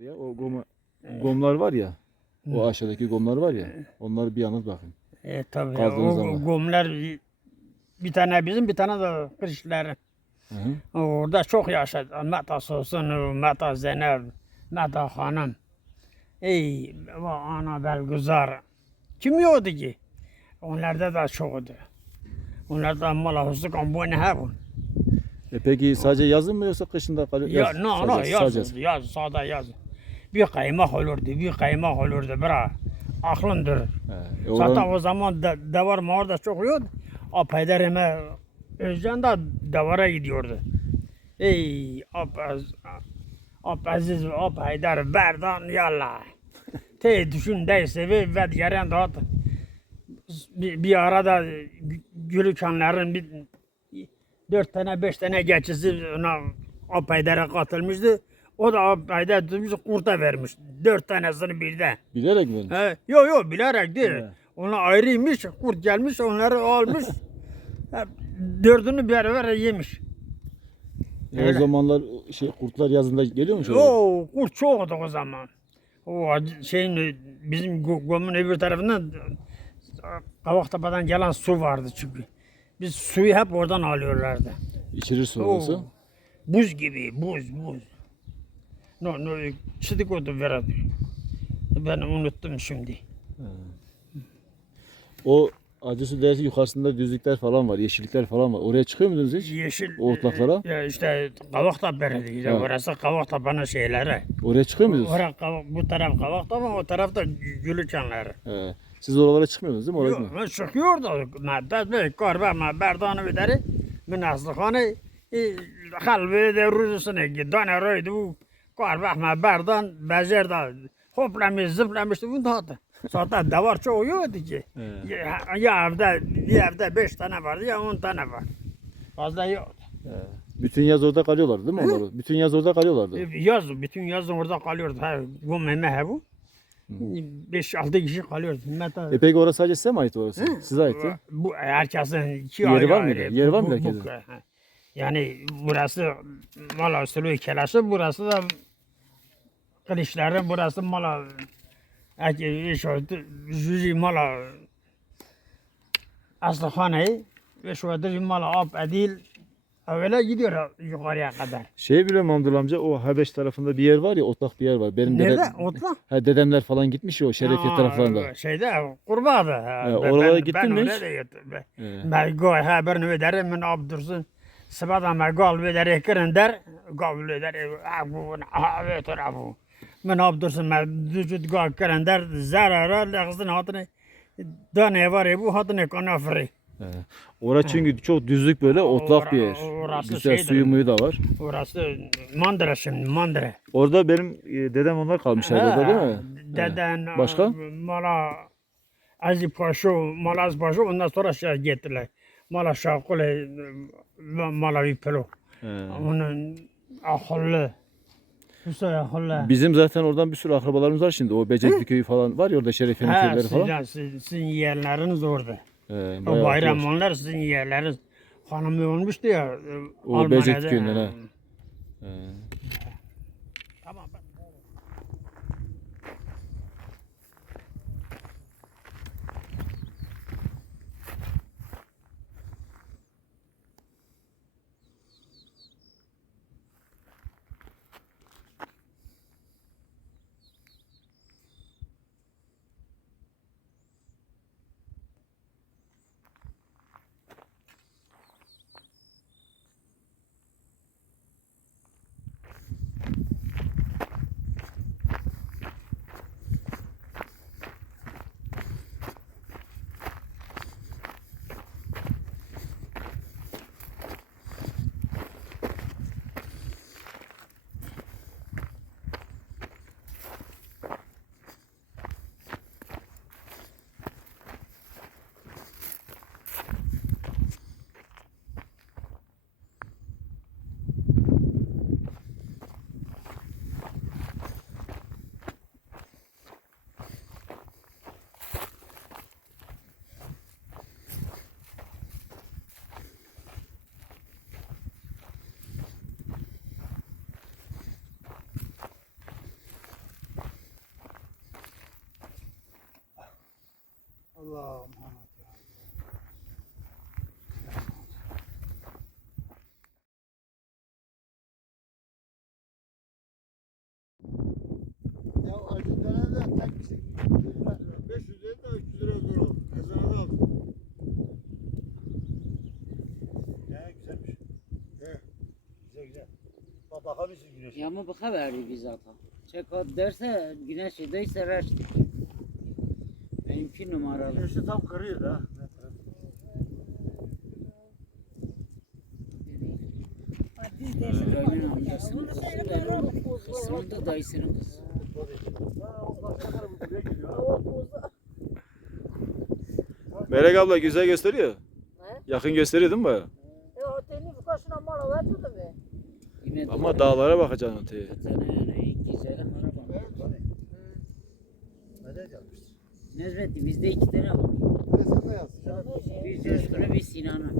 Ya o goma, gomlar var ya. O aşağıdaki gomlar var ya. Onları bir anlat bakın. E tabii Kazdığınız o zaman. gomlar bir tane bizim bir tane de kırışlar. Hı hı. Orada çok yaşadı. Meta Sosun, Meta Zeynep, Meta Hanım. Ey o ana Belgüzar. Kim yoktu ki? Onlarda da çoktu. Onlarda mala hısı kampanya hep. E peki sadece yazın mı yoksa kışında kalıyor? Ya Yaz, no no sadece- yaz, sadece. yaz, sağda yaz. Bir kaymak olurdu, bir kaymak olurdu bra. Aklındır. He, e Zaten o zaman da, davar mağar da çok yoktu. O peyderime Özcan da davara gidiyordu. Ey ap, az- ap aziz ap haydar berdan yallah. Te düşündeyse ve ve yeren dağıt. Bir, bir arada Gülükanların bir dört tane beş tane geçisi ona ap haydara katılmıştı. O da ap haydar tutmuş kurta vermiş. Dört tanesini birden. Bilerek mi? He, yok yok bilerek değil. He. Onlar ayrıymış, kurt gelmiş, onları almış. Dördünü beraber yemiş. E o Öyle. zamanlar şey kurtlar yazında geliyor mu şöyle? O kurt çoktu o zaman. O şeyin bizim Gom'un öbür tarafından Kavaktepe'den gelen su vardı çünkü. Biz suyu hep oradan alıyorlardı. İçirir su orası. Buz gibi, buz, buz. No, no, çıdık oldu verdi. Ben unuttum şimdi. O Acısu Deresi yukarısında düzlükler falan var, yeşillikler falan var. Oraya çıkıyor muydunuz hiç? Yeşil O otlaklara? Ya işte Kavaktepe'ydi. İşte Ha. orası Kavaktepe'nin şeyleri. Oraya çıkıyor muydunuz? Orası Kavak, bu taraf Kavaktepe, o taraf da Gülüçanları. He. Siz oralara çıkmıyordunuz değil mi? Oraya Yok, ben çıkıyordu. Meddet Bey, Korbe, Merdanı videri. Min aslıkhanı, halve de ruzusuna gidane roydu bu. Korbe, Merdan, Bezer'da hoplamış, zıplamıştı bunu dağıttı. Zaten davar çoğu yoktu ki. Ya, ya evde, bir evde beş tane vardı ya on tane var. Fazla yok. Bütün yaz orada kalıyorlardı değil mi onlar? Bütün yaz orada kalıyorlardı. E, Yaz, bütün yazın orada kalıyordu. Ha, bu meme he bu. Beş altı kişi kalıyordu. Meta, E peki orası sadece size mi ait orası? Size ait bu herkesin iki Yeri ayrı var mıydı? Yeri var mı Bu- bu- herkesin? ha. Yani burası mala sulu kelası, burası da kılıçların, burası mala jüzi mala aslıhane ve şu adı mala ab edil öyle gidiyor yukarıya kadar. Şey biliyorum Hamdullah amca o Habeş tarafında bir yer var ya otlak bir yer var. Benim Nerede? dedem, Otla? ha, dedemler falan gitmiş ya o Şerefiye taraflarında. Şeyde kurbağada. He, Ben- oralara ben- gittin ben mi hiç? da gittim. Ben- He. Ben go haberini verir min abdursun. Sabada ma gal verir kirin der. Gal verir abu ha vetir abu. Min abdursun ma vücut gal kirin der. Zarara lagzın hatını. Dane var bu hatını kanafri. He. Ora çünkü çok düzlük böyle otlak bir yer. orası Güzel şeydir. suyu muyu da var. Orası mandıra şimdi mandıra. Orada benim e, dedem onlar kalmışlar orada değil mi? Deden, Başka? Mala Aziz Paşa, Mala Aziz Paşa ondan sonra şey gittiler. Mala Şakule, Mala Vipelo. He. Onun ahıllı. Hüseyin ahıllı. Bizim zaten oradan bir sürü akrabalarımız var şimdi. O Becekli köyü falan var ya orada Şerefiye'nin Ha, köyleri falan. sizin, sizin, sizin yeğenleriniz orada. He, O bayram onlar sizin yeğenleriniz. Hanımı olmuştu ya. O Almanya'da. Becekli köyünden ha. He. Allah Muhammed ya. Acıdan da tek bir şey. 500 lira da 300 lira zor oldu. Ezanı da aldım. Ne güzelmiş. He. Güzel güzel. Bak bakabilirsin güneşe. Ya mı baka verdi biz zaten. Çek o derse güneş edeyse reçtik. Benimki numaralı. Güneşi tam kırıyor da. Öbürünün amcasının kızı benim kızımın da dayısının kızı. Melek abla güzel gösteriyor. Ne? Yakın gösteriyor değil mi baya? E otelin koşuna mola verdi mi? Yine Ama dağlara bakacaksın öteye. Güzel araba. Neden gelmiştir? Necmettin bizde iki tane var. Birisinde yaz. Bir Coşkun'u bir Sinan'ı.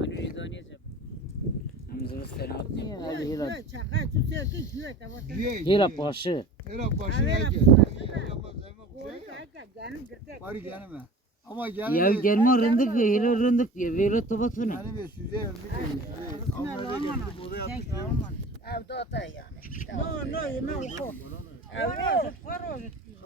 Aynı Ridaniye cevap. Namazımız fena. Hadi Hira. Hira başı. Hira başı? Bari gelme. Ama gelme. Ya gelme rındık diye, hira rındık diye. Vela tobat bunu. Hani bir süze evli değil. Ama öyle getirip. Evde atay yani. No, no, yemek oku. Evde oku.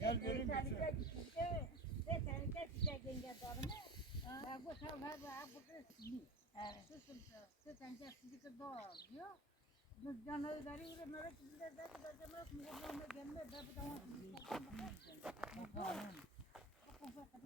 Gel görün.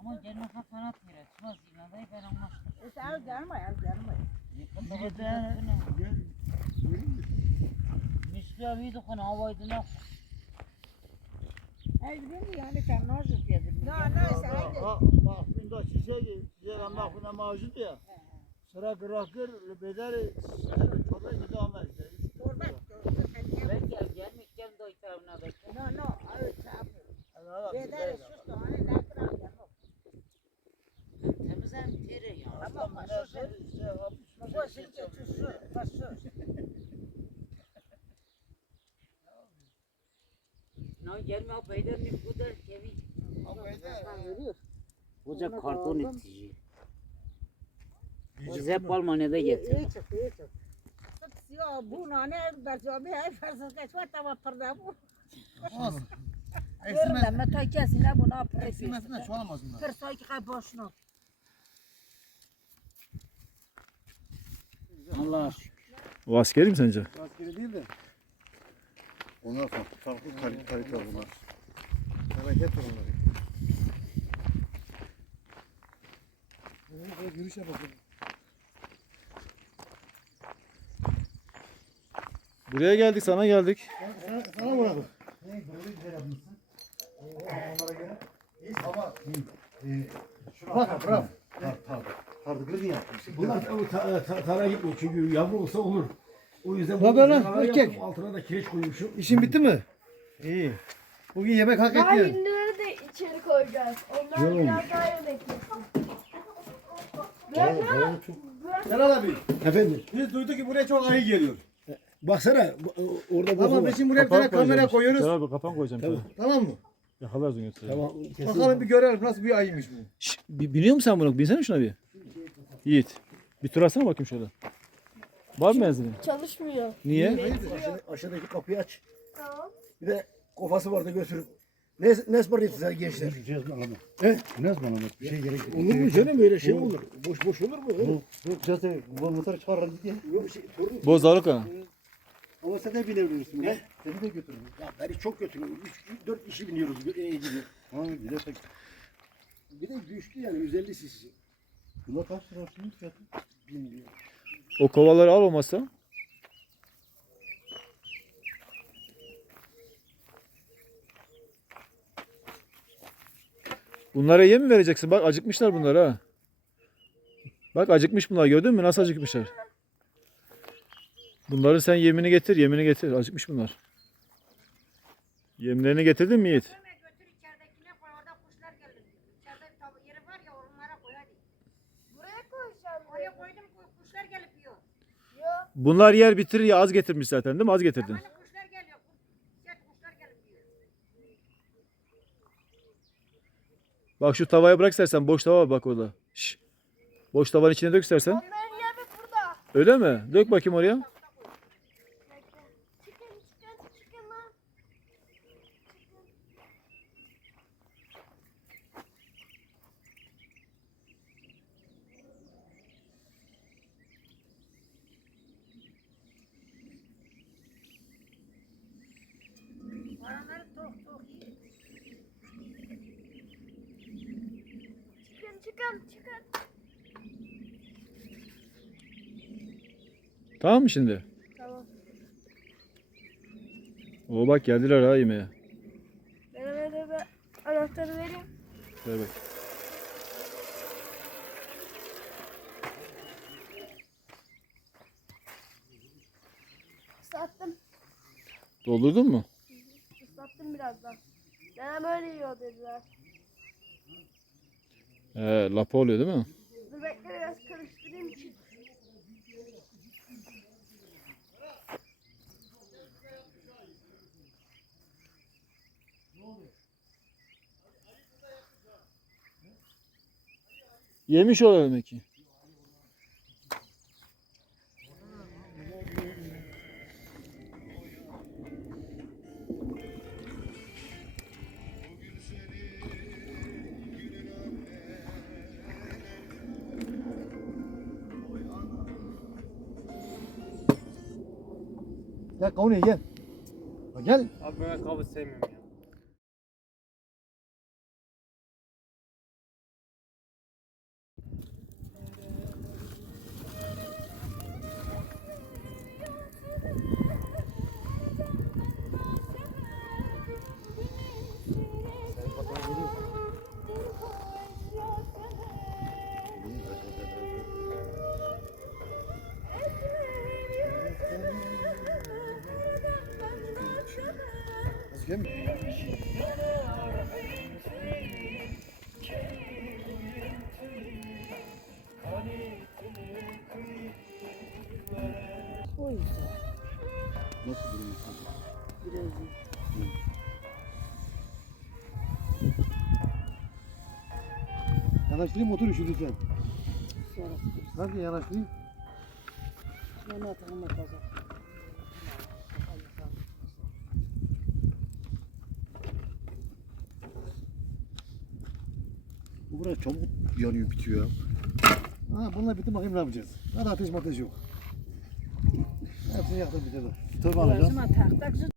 Ama gelme kafana atmıyor. Çıkmaz İlhan'dayı ben anlaştım. Ev gelme, ev gelme. Gel. Görün mü? Misli abi dokun havaydı ne? Ev değil yani sen ne azıt yedin. No, no, sen Ha, mahfunda şişe ki, şişe mahfuna mavcut ya. Sıra kırakır, bedeli, çorba gidiyor ama işte. Belki ev gelmek gel de tarafına bekle. No, no, ev çarpı. Allah Bedel sus da hani ne kadar gelme. Hem temiz hem tere ya. Ama Ne sus. söyle işte, hapis Bu bir şey şimdi çekiyor. sus, sus. Ne eder. Koca karton itici. Zep Almanya'da getir. İyi çık, iyi çık. Ya bu nane bercabi ay fersız kaçma tamam pırda bu. Olsun. Ben metay kesin bu ne yapıyor. Eksilmesinden çoğalamaz bunlar. Kır sayki kay boşuna. Allah aşkına. O askeri mi sence? Askeri değil de. Onlar farklı, farklı kalite, kalite bunlar. Hareket var onların. Evet, yürüyüş yapalım. Buraya geldik sana geldik. Sana, sana bırakın. Ne güzel yapmışsın. Onlara göre. Ama Bırak, bırak. Tardı kırdın ya. Bunlar tabii ta, ta, tara gitmiyor çünkü yavru olsa olur. O yüzden Tabii lan, zaraları erkek. yaptım, Altına da kireç koymuşum. İşin bitti mi? İyi. Bugün yemek hak Daha etti. hindileri de içeri koyacağız. Onlar biraz daha yemek yesin. Celal abi. Efendim Biz duyduk ki buraya çok ayı geliyor. baksana bu- orada boku Ama var. biz şimdi buraya bir tane kamera koyuyoruz. Abi kapan koyacağım. Tamam. Tamam mı? Yakalarsın götüreceğim. Tamam. kesin. Bakalım bir görelim nasıl bir ayıymış bu. Şş, bi- biliyor musun sen bunu? Binsene şuna bir. Yiğit. Bir tur atsana bakayım şöyle. Var mı benzini? Çalışmıyor. Niye? Aşağıda- aşağıdaki kapıyı aç. Tamam. Bir de kofası var da götür. Ne, ne ısmarlayayım size gençler? He? Ne zaman Bir şey gerek yok. Olur mu canım öyle şey olur? Boş boş olur mu? Oğlum, Yok zaten bu motor çıkarır diye. Yok bir şey. Yok. Bozdalık ha. Ama sen de binebilirsin. Ne? Seni de götürürüm. Ya beni çok götürüyor. Üç, dört kişi biniyoruz. E, gibi. Ha bir de tek. Bir de güçlü yani 150 cc. Buna kaç lira şimdi fiyatı? Bilmiyorum. O kovaları al olmazsa. Bunlara yem mi vereceksin? Bak acıkmışlar bunlar ha. Bak acıkmış bunlar gördün mü? Nasıl acıkmışlar? Bunların sen yemini getir, yemini getir. Acıkmış bunlar. Yemlerini getirdin mi Yiğit? Götürme götür içeridekine koy orada kuşlar gelir. İçeride bir tabu yeri var ya onlara koy hadi. Buraya koyacağım. Oraya koydum kuş- kuşlar gelip yiyor. Yok. Bunlar yer bitirir ya az getirmiş zaten değil mi? Az getirdin. Hani kuşlar geliyor. kuşlar. Bak şu tavaya bırak istersen boş tava var bak orada. Şş. Boş tavanın içine dök istersen. Onların yemi burada. Öyle mi? Dök bakayım oraya. Bekle. Çıkın çıkın çıkın lan. Paranları tok tok yiyor. Çıkın çıkın. Tamam mı şimdi? Tamam. Oo bak geldiler ha yemeğe. Ben de ben anahtarı vereyim. Ver bak. Islattım. Doldurdun mu? Islattım birazdan. Nenem öyle yiyor dediler. He, lapa oluyor değil mi? Dur bekle biraz karıştırayım ki. Yemiş o demek ki. Kavun ye gel. Ha, Gel. Abi ben kavun sevmiyorum ya. Nasıl gel? Nasıl duruyorsun? Yanaştırayım otur üşüdüysen. Hadi yanaştırayım. Bu buraya çabuk yanıyor bitiyor ya. Ha bununla bitti bakayım ne yapacağız. Hadi ateş mateş yok. Hepsini yaktım bitirdim. Torba tak